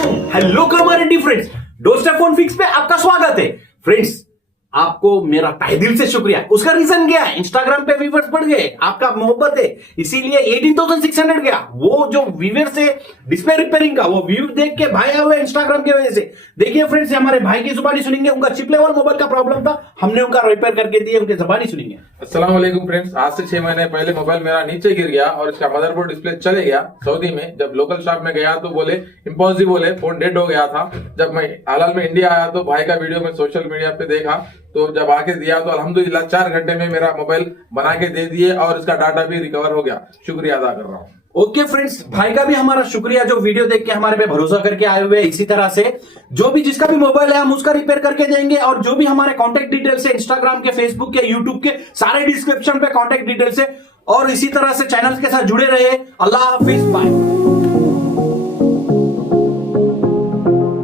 वालेकुम। Hello Kamareddy friends, doorstep phone fix पे आपका स्वागत है। फ्रेंड्स, आपको मेरा तहे दिल से शुक्रिया। उसका रीजन क्या है? इंस्टाग्राम पे व्यूवर्स बढ़ गए, आपका मोहब्बत है, इसीलिए 18,600 गया। वो जो व्यूवर्स है डिस्प्ले रिपेयरिंग का, वो व्यू देख के भाई आए हुए इंस्टाग्राम की वजह से। देखिए फ्रेंड्स, हमारे भाई की जुबानी सुनेंगे। उनका चिप लेवल मोबाइल का प्रॉब्लम था, हमने उनका रिपेयर करके दिए, उनकी जुबानी सुनेंगे। अस्सलाम वालेकुम फ्रेंड्स, आज से 6 महीने पहले मोबाइल मेरा नीचे गिर गया और इसका मदरबोर्ड डिस्प्ले चले गया सऊदी में। जब लोकल शॉप में गया तो बोले इम्पॉसिबल है, फोन डेड हो गया था। जब मैं हाल में इंडिया आया तो भाई का वीडियो में सोशल मीडिया पे देखा, तो जब आके दिया तो अल्हम्दुलिल्लाह 4 घंटे में मेरा मोबाइल बना के दे दिए और इसका डाटा भी रिकवर हो गया। शुक्रिया अदा कर रहा हूँ। ओके फ्रेंड्स, भाई का भी हमारा शुक्रिया जो वीडियो देख के हमारे पे भरोसा करके आए हुए। इसी तरह से जो भी जिसका भी मोबाइल है हम उसका रिपेयर करके देंगे। और जो भी हमारे कांटेक्ट डिटेल्स है इंस्टाग्राम के, फेसबुक के, यूट्यूब के, सारे डिस्क्रिप्शन पे कांटेक्ट डिटेल्स है। और इसी तरह से चैनल के साथ जुड़े रहे। अल्लाह हाफिज, बाय।